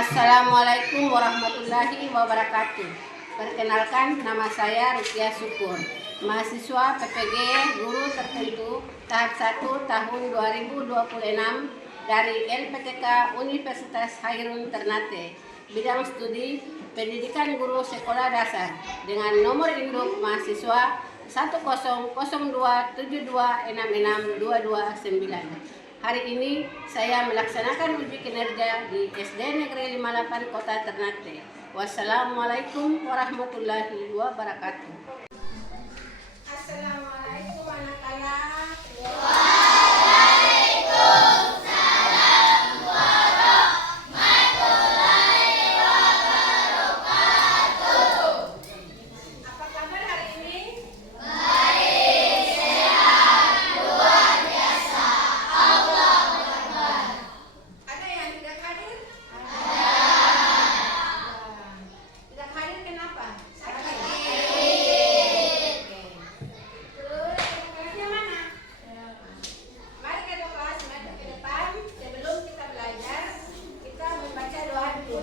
Assalamualaikum warahmatullahi wabarakatuh. Perkenalkan, nama saya Rukia Syukur, mahasiswa PPG Guru Tertentu tahap 1 tahun 2026 dari LPTK Universitas Hairun Ternate, bidang studi pendidikan guru sekolah dasar dengan nomor induk mahasiswa 10272662229. Hari ini saya melaksanakan uji kinerja di SD Negeri 58 Kota Ternate. Wassalamualaikum warahmatullahi wabarakatuh. Assalamualaikum anak-anak. Apa kabar hari ini? Ada yang tidak hadir? Tidak hadir kenapa? Sakit. Oke. Terus kelasnya mana? Mari kita kelas maju ke depan. Sebelum kita belajar, kita membaca doa dulu.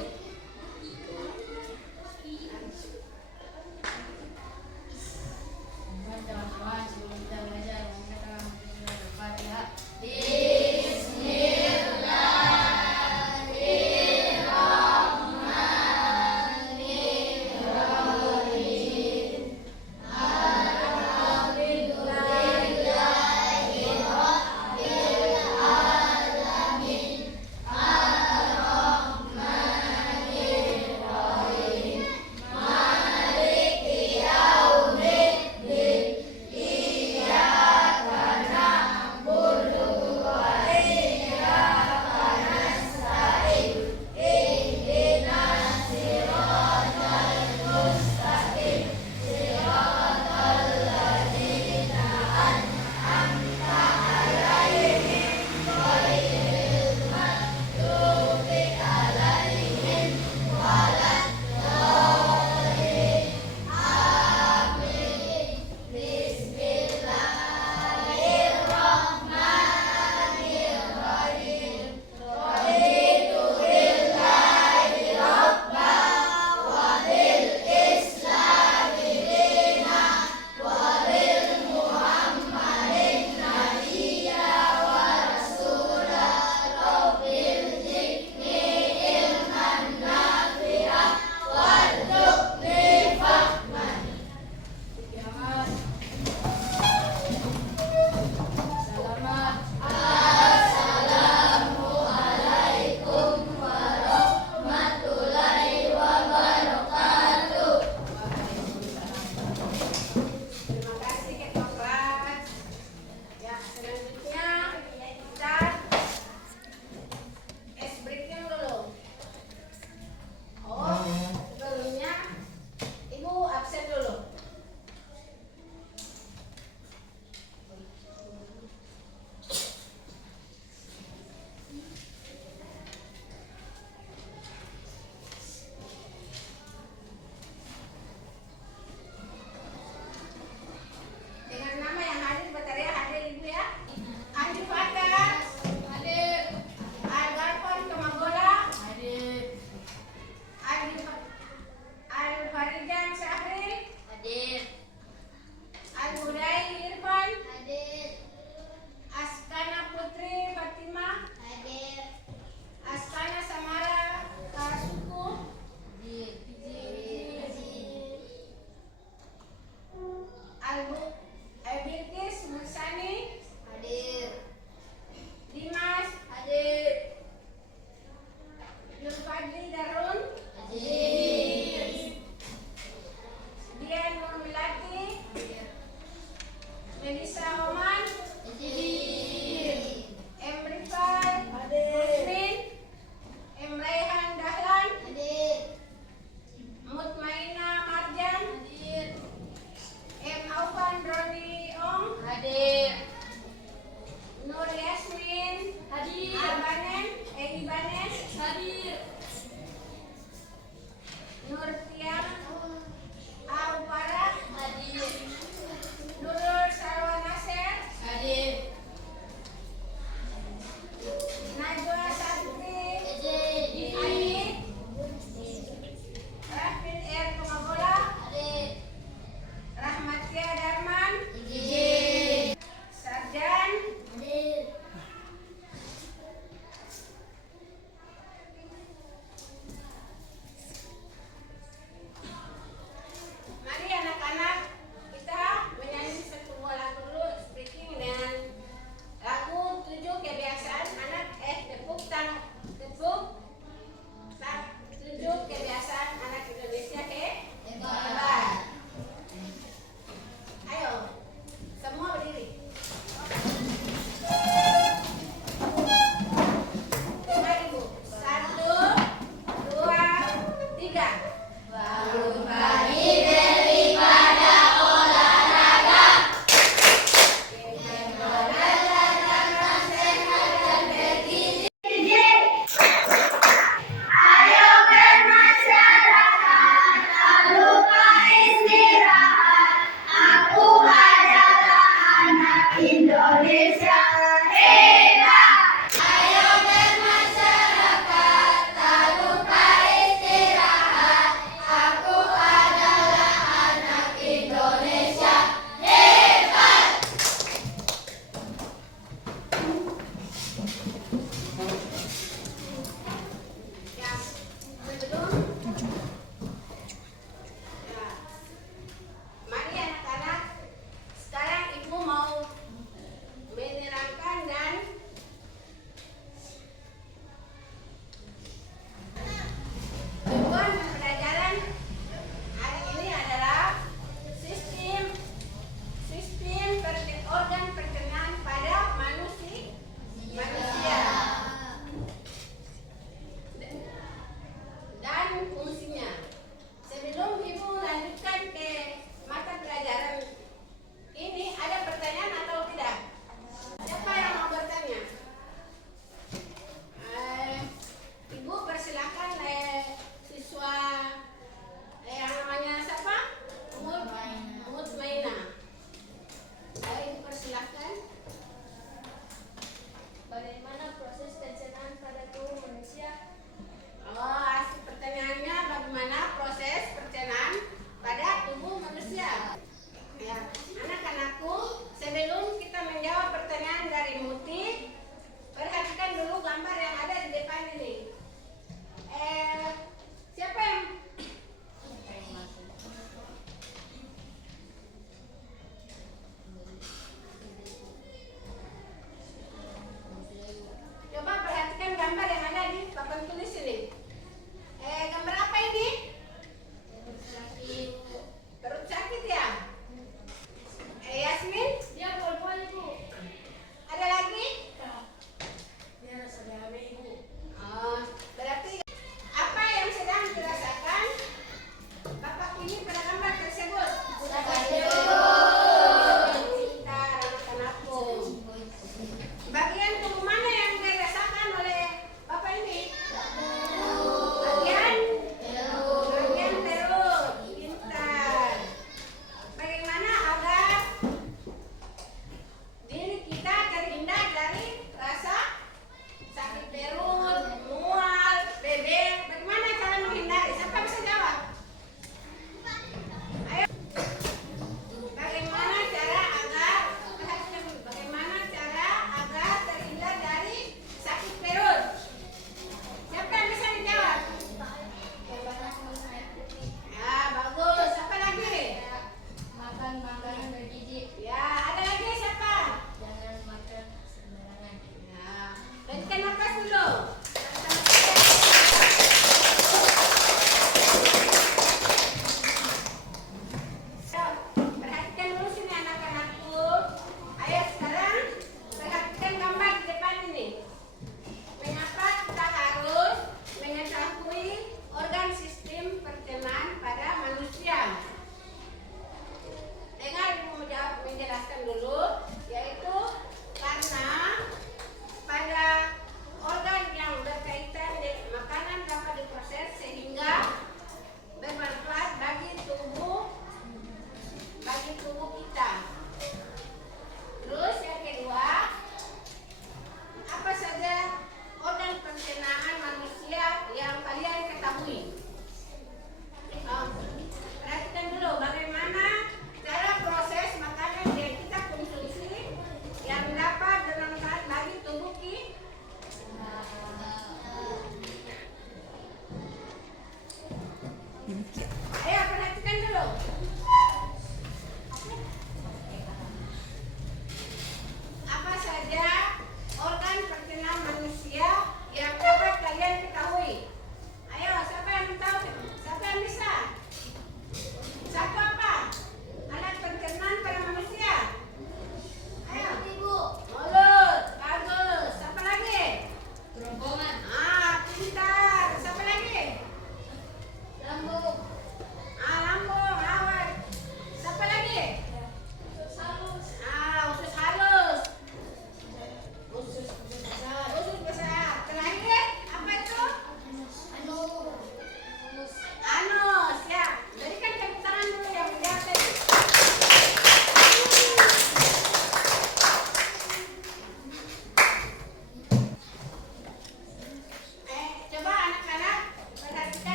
Terima kasih ketua kelas. Ya, selanjutnya kita ice breaking dulu. Oh, sebelumnya Ibu absen dulu. Dengan nama yang hadir, Bataria hadir Ibu ya. Andi Fatas. Hadir. Algarfon Kamagola. Hadir. Al-Farijan Syahri. Hadir. Al-Hudai Irfan. Hadir. Askana Putri Fatima. Hadir. Askana Samara Karasuku. Hadir. Bilkis Mursani. Hadir. Dimas. Hadir. Julfadli Darun. Hadir. Dian Nurmilati. Hadir. Melissa Oman. Hadir. Emrifal. Hadir. Musmin. Emraihan Dahlan. Hadir. Mutmaina Marjan. Hadir. Aufan Roni Ong. Hadir. Nur Yasmin. Hadir. Ibanen. Hadir.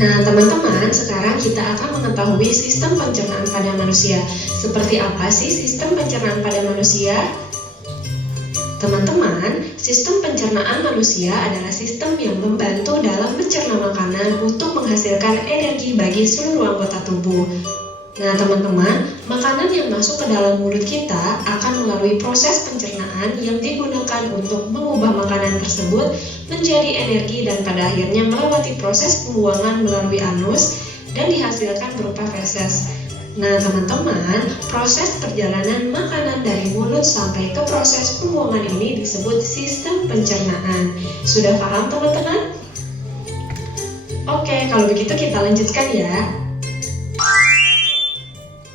Nah, teman-teman, sekarang kita akan mengetahui sistem pencernaan pada manusia. Seperti apa sih sistem pencernaan pada manusia? Teman-teman, sistem pencernaan manusia adalah sistem yang membantu dalam mencerna makanan untuk menghasilkan energi bagi seluruh anggota tubuh. Nah, teman-teman, makanan yang masuk ke dalam mulut kita akan melalui proses pencernaan yang digunakan untuk mengubah makanan tersebut menjadi energi dan pada akhirnya melewati proses pembuangan melalui anus dan dihasilkan berupa feses. Nah, teman-teman, proses perjalanan makanan dari mulut sampai ke proses pembuangan ini disebut sistem pencernaan. Sudah paham, teman-teman? Oke, kalau begitu kita lanjutkan ya.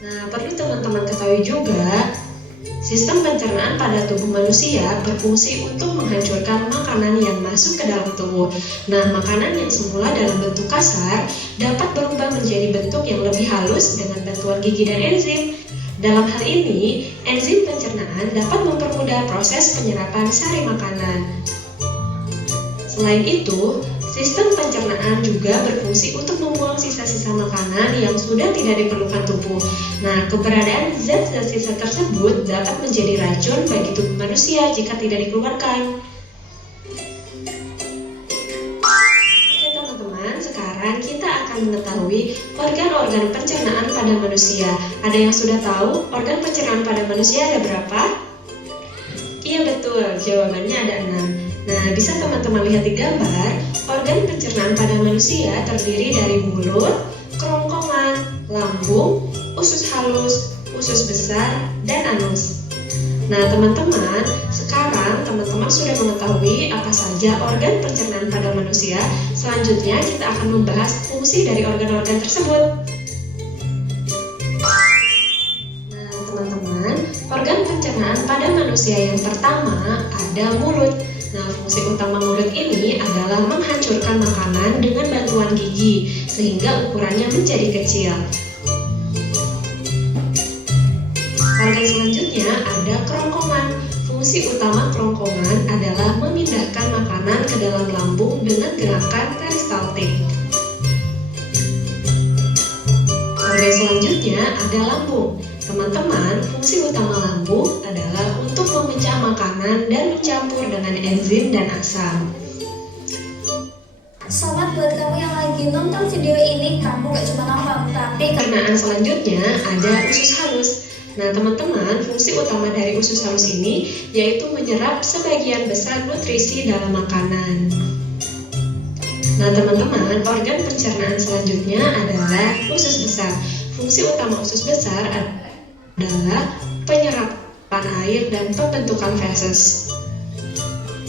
Nah, perlu teman-teman ketahui juga, sistem pencernaan pada tubuh manusia berfungsi untuk menghancurkan makanan yang masuk ke dalam tubuh. Nah, makanan yang semula dalam bentuk kasar dapat berubah menjadi bentuk yang lebih halus dengan bantuan gigi dan enzim. Dalam hal ini, enzim pencernaan dapat mempermudah proses penyerapan sari makanan. Selain itu, sistem pencernaan juga berfungsi untuk membuang sisa-sisa makanan yang sudah tidak diperlukan tubuh. Nah, keberadaan zat-zat sisa tersebut dapat menjadi racun bagi tubuh manusia jika tidak dikeluarkan. Oke teman-teman, sekarang kita akan mengetahui organ-organ pencernaan pada manusia. Ada yang sudah tahu organ pencernaan pada manusia ada berapa? Iya betul, jawabannya ada 6. Nah, bisa teman-teman lihat di gambar, organ pencernaan pada manusia terdiri dari mulut, kerongkongan, lambung, usus halus, usus besar, dan anus. Nah, teman-teman, sekarang teman-teman sudah mengetahui apa saja organ pencernaan pada manusia. Selanjutnya, kita akan membahas fungsi dari organ-organ tersebut. Nah, teman-teman, organ pencernaan pada manusia yang pertama ada mulut. Nah, fungsi utama mulut ini adalah menghancurkan makanan dengan bantuan gigi, sehingga ukurannya menjadi kecil. Organ selanjutnya ada kerongkongan. Fungsi utama kerongkongan adalah memindahkan makanan ke dalam lambung dengan gerakan peristaltik. Organ selanjutnya ada lambung. Teman-teman, fungsi utama lambung adalah untuk memecah makanan dan mencampur dengan enzim dan asam. Selamat buat kamu yang lagi nonton video ini, kamu gak cuma nonton, tapi Pencernaan selanjutnya ada usus halus. Nah, teman-teman, fungsi utama dari usus halus ini yaitu menyerap sebagian besar nutrisi dalam makanan. Nah, teman-teman, organ pencernaan selanjutnya adalah usus besar. Fungsi utama usus besar adalah penyerapan air dan pembentukan feses.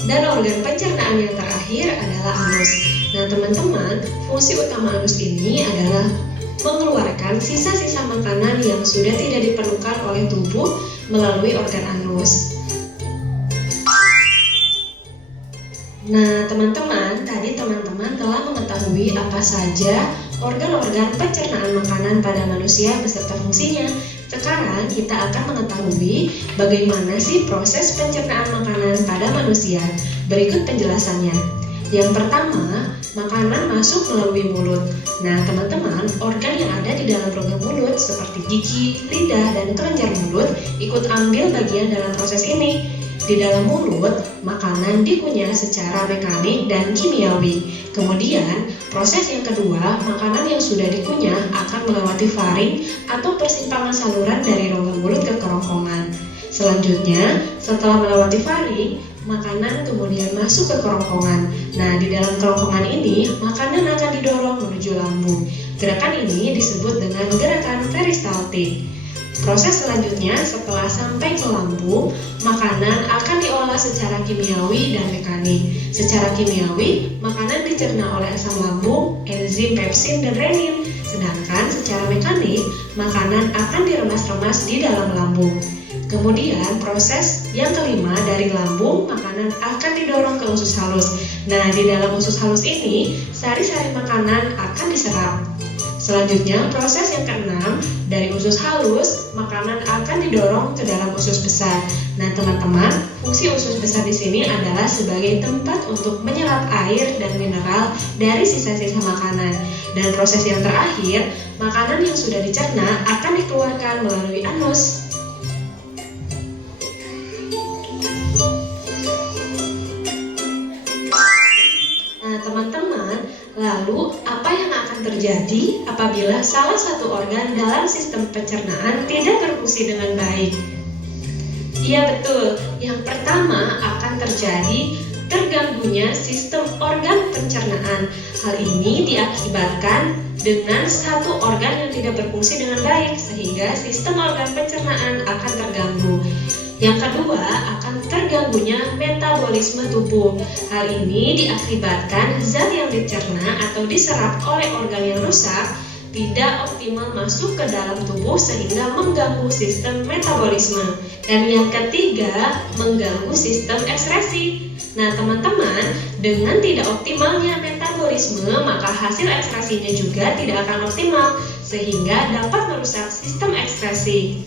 Dan organ pencernaan yang terakhir adalah anus. Nah, teman-teman, fungsi utama anus ini adalah mengeluarkan sisa-sisa makanan yang sudah tidak diperlukan oleh tubuh melalui organ anus. Nah, teman-teman, tadi teman-teman telah mengetahui apa saja organ-organ pencernaan makanan pada manusia beserta fungsinya. Sekarang kita akan mengetahui bagaimana sih proses pencernaan makanan pada manusia. Berikut penjelasannya. Yang pertama, makanan masuk melalui mulut. Nah, teman-teman, organ yang ada di dalam rongga mulut seperti gigi, lidah, dan kelenjar mulut ikut ambil bagian dalam proses ini. Di dalam mulut, makanan dikunyah secara mekanik dan kimiawi. Kemudian, proses yang kedua, makanan yang sudah dikunyah akan melewati faring atau persimpangan saluran dari rongga mulut ke kerongkongan. Selanjutnya, setelah melewati faring, makanan kemudian masuk ke kerongkongan. Nah, di dalam kerongkongan ini, makanan akan didorong menuju lambung. Gerakan ini disebut dengan gerakan peristaltik. Proses selanjutnya, setelah sampai ke lambung, makanan akan diolah secara kimiawi dan mekanik. Secara kimiawi, makanan dicerna oleh asam lambung, enzim pepsin, dan renin. Sedangkan secara mekanik, makanan akan diremas-remas di dalam lambung. Kemudian proses yang kelima, dari lambung, makanan akan didorong ke usus halus. Nah, di dalam usus halus ini, sari-sari makanan akan diserap. Selanjutnya, proses yang keenam, dari usus halus, makanan akan didorong ke dalam usus besar. Nah, teman-teman, fungsi usus besar di sini adalah sebagai tempat untuk menyerap air dan mineral dari sisa-sisa makanan. Dan proses yang terakhir, makanan yang sudah dicerna akan dikeluarkan melalui anus. Nah, teman-teman, lalu apa yang akan terjadi apabila salah satu organ dalam sistem pencernaan tidak berfungsi dengan baik? Iya betul, yang pertama akan terjadi terganggunya sistem organ pencernaan. Hal ini diakibatkan dengan satu organ yang tidak berfungsi dengan baik, sehingga sistem organ pencernaan akan terganggu. Yang kedua, akan terganggunya metabolisme tubuh. Hal ini diakibatkan zat yang dicerna atau diserap oleh organ yang rusak tidak optimal masuk ke dalam tubuh sehingga mengganggu sistem metabolisme. Dan yang ketiga, mengganggu sistem ekskresi. Nah, teman-teman, dengan tidak optimalnya metabolisme, maka hasil ekskresinya juga tidak akan optimal sehingga dapat merusak sistem ekskresi.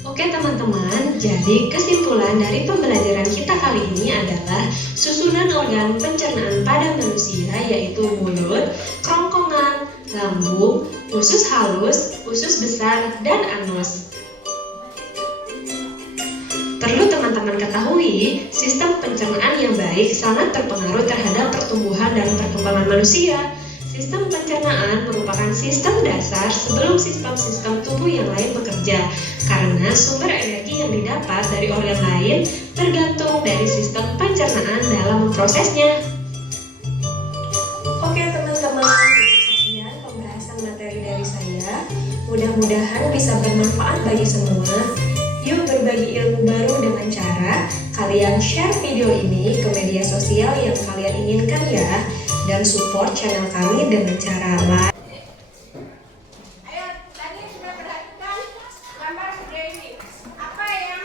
Oke teman-teman, jadi kesimpulan dari pembelajaran kita kali ini adalah susunan organ pencernaan pada manusia yaitu mulut, kerongkongan, lambung, usus halus, usus besar, dan anus. Perlu teman-teman ketahui, sistem pencernaan yang baik sangat terpengaruh terhadap pertumbuhan dan perkembangan manusia. Sistem pencernaan merupakan sistem dasar sebelum sistem-sistem tubuh yang lain bekerja, karena sumber energi yang didapat dari organ lain tergantung dari sistem pencernaan dalam memprosesnya. Oke teman-teman, sekian pembahasan materi dari saya. Mudah-mudahan bisa bermanfaat bagi semua. Yuk berbagi ilmu baru dengan cara kalian share video ini ke media sosial yang kalian inginkan ya. Dan support channel kami dengan cara like. Ayo, tadi sudah perhatikan gambar video ini. Apa yang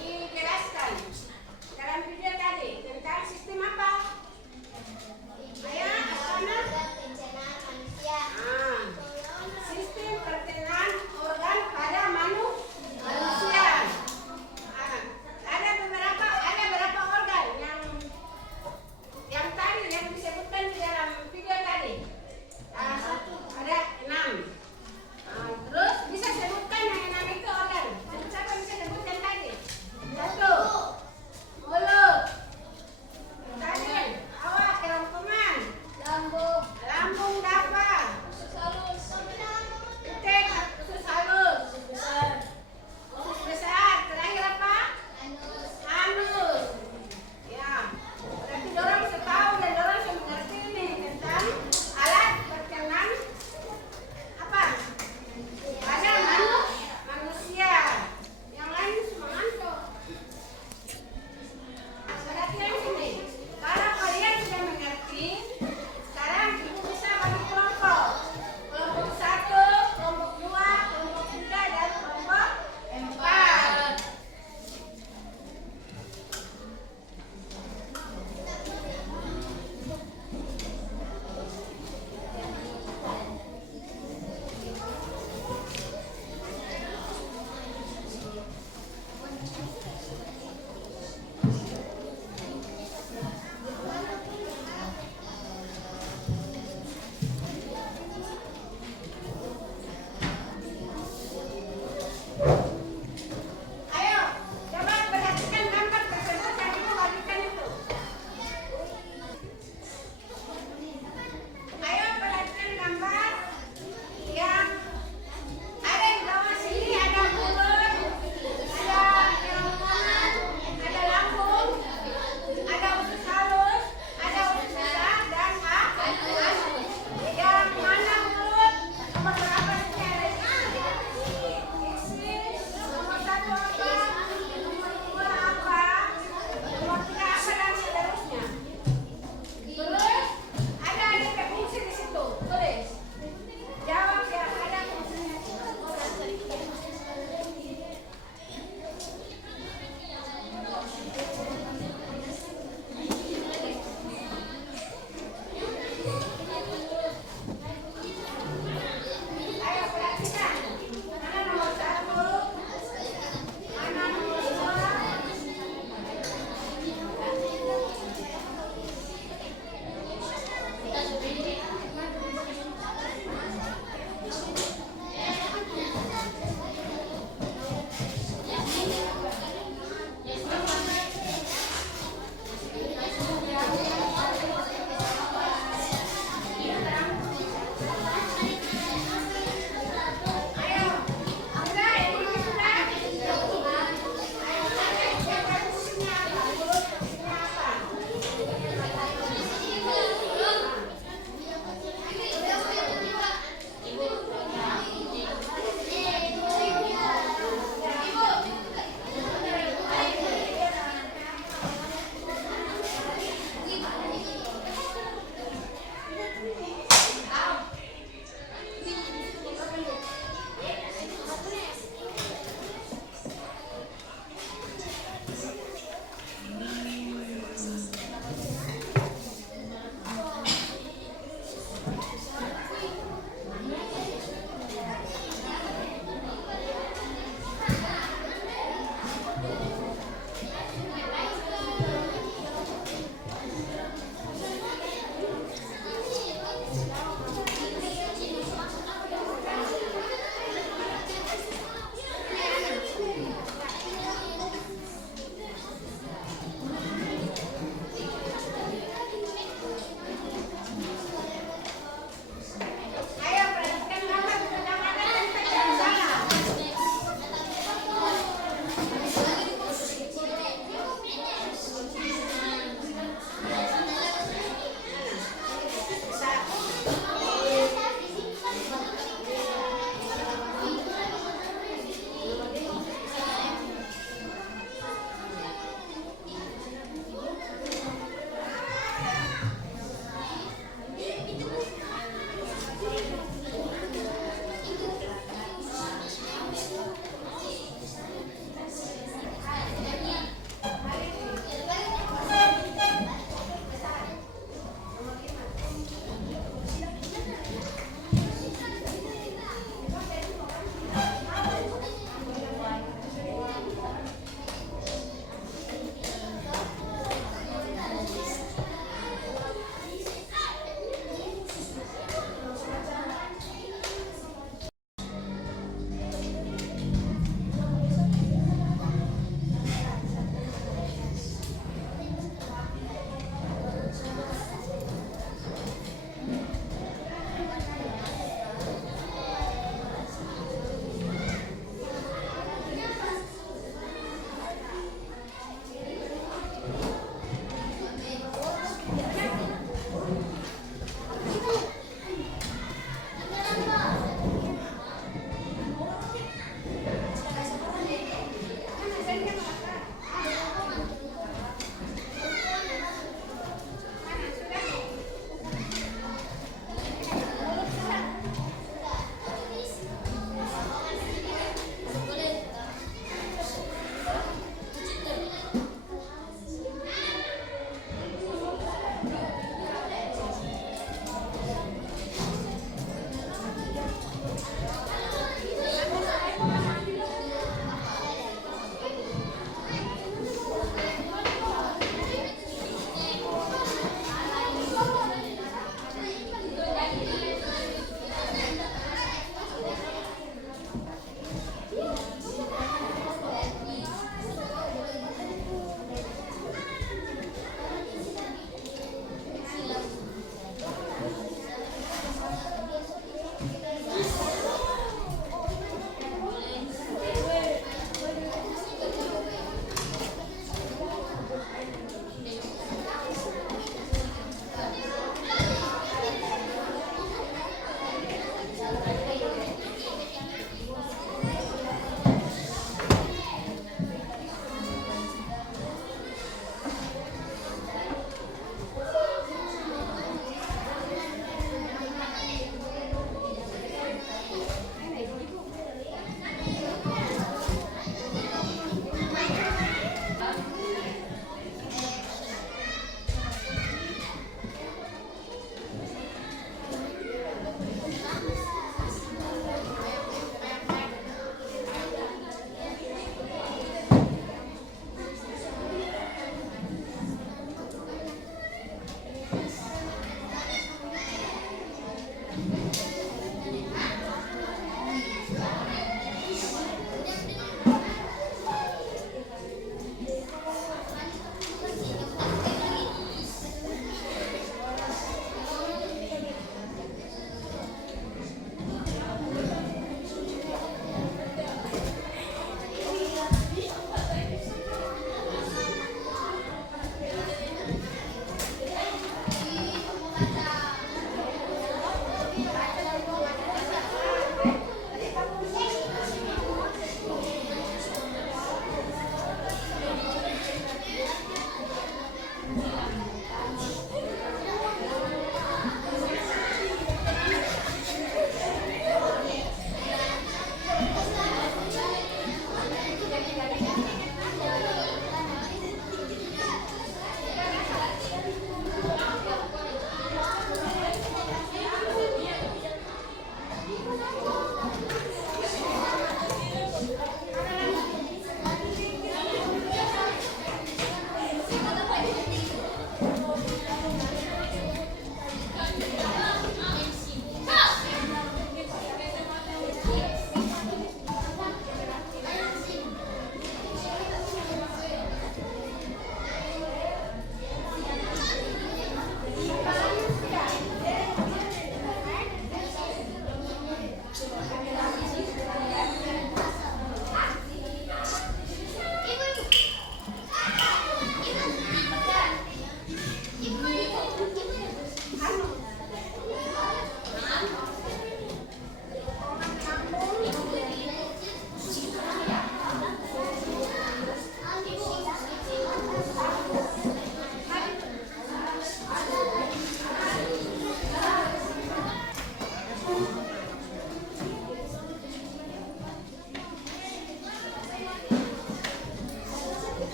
dijelaskan dalam video tadi tentang sistem apa? Ayo, Asana. Sistem pencernaan organ pada manusia. Ada berapa organ yang tadi yang disebutkan di dalam video tadi?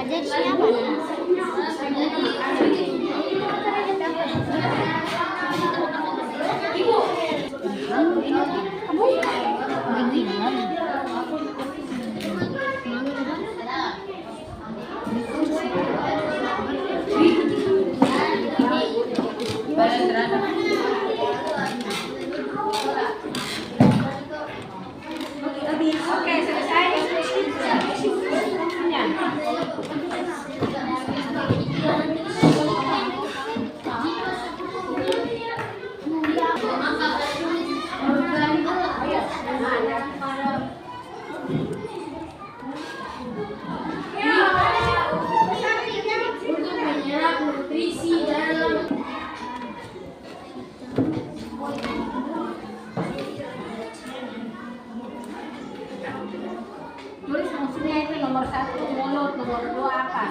kerja di sini apa? Oke, selesai. Ya. nomor 2 apa?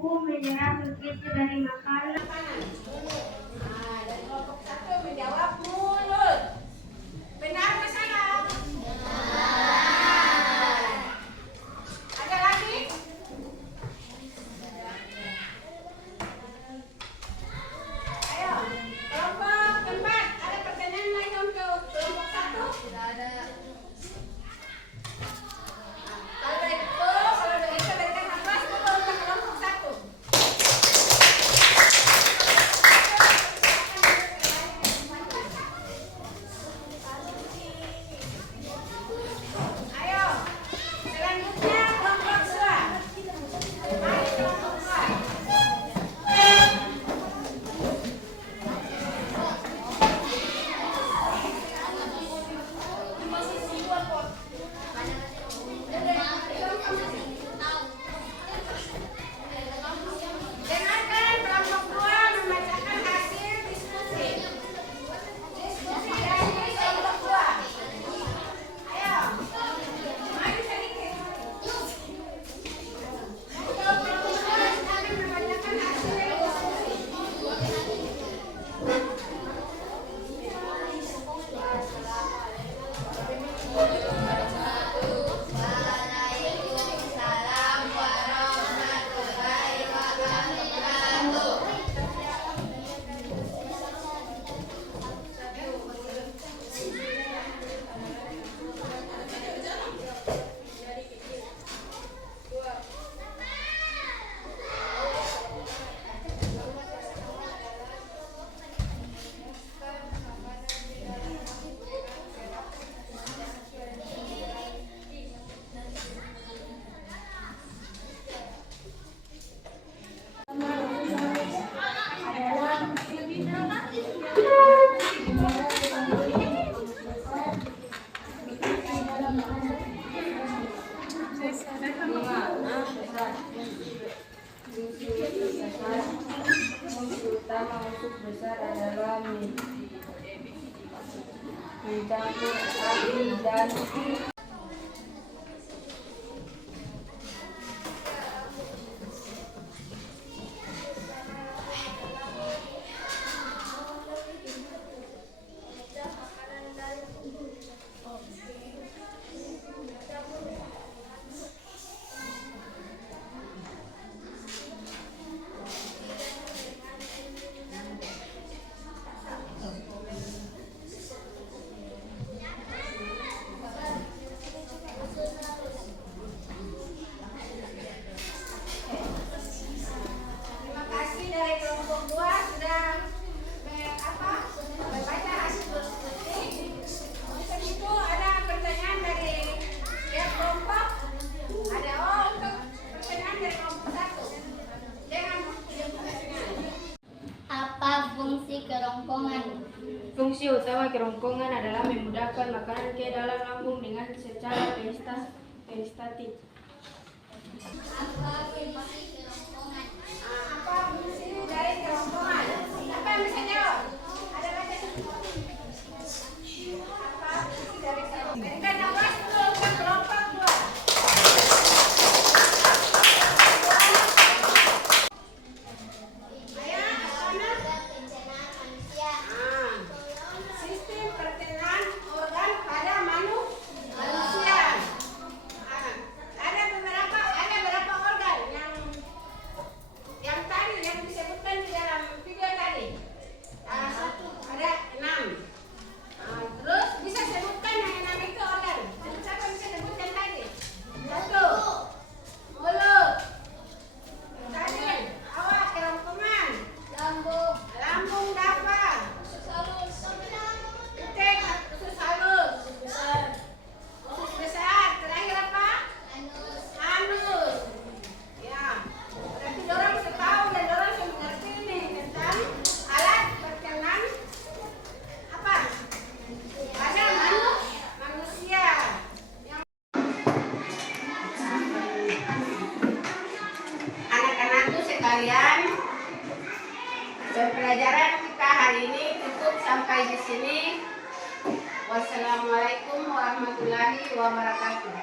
ibuku menyerap begitu dari makanan. Nah, dari kelompok 1 menjawab mulut. Benar atau salah? Ada lagi? Ayo, kelompok keempat. Ada pertanyaan lain untuk kelompok 1? Tidak ada. Kalau begitu berikan nafas dulu untuk kelompok 1. Ayo, selanjutnya kelompok 2. Mari kelompok 2. Dengarkan kelompok 2 membacakan hasil diskusi. Diskusi dari kelompok 2. Ayo, maju sedikit. Kelompok 2 akan membacakan hasil diskusi. Waalaikumsalam warahmatullahi wabarakatuh. Fungsi utama untuk besar adalah mencampur api dan Terima kasih dari kelompok 2 sudah membaca hasil diskusi. Untuk itu ada pertanyaan dari tiap kelompok. Ada untuk pertanyaan dari kelompok 1. Jangan pertanyaan. Apa fungsi kerongkongan? fungsi utama kerongkongan adalah memudahkan makanan ke dalam lambung dengan secara peristatik. Apa fungsi kerongkongan? Apa fungsi dari kerongkongan? Siapa yang bisa jawab? Ada baca. Apa fungsi dari kerongkongan? Berikan nafas dulu untuk kelompok 2. Ayo, apa? Pencernaan manusia. Sistem pencernaan organ pada manusia. Ada berapa organ yang tadi yang disebutkan di dalam video tadi? Ada 6. Terus bisa sebutkan yang 6 itu organ. Siapa bisa sebutkan tadi? 1. Mulut. Tadi awak kerongkongan. Lambung dafa. Utek usus halus. Usus besar. Terakhir apa? Anus. Ya. Berarti dorang bisa tahu dan dorang bisa mengerti nih tentang alat pencernaan apa? Pada manusia. Anak-anakku sekalian, pembelajaran kita hari ini cukup sampai di sini. Wassalamualaikum warahmatullahi wabarakatuh.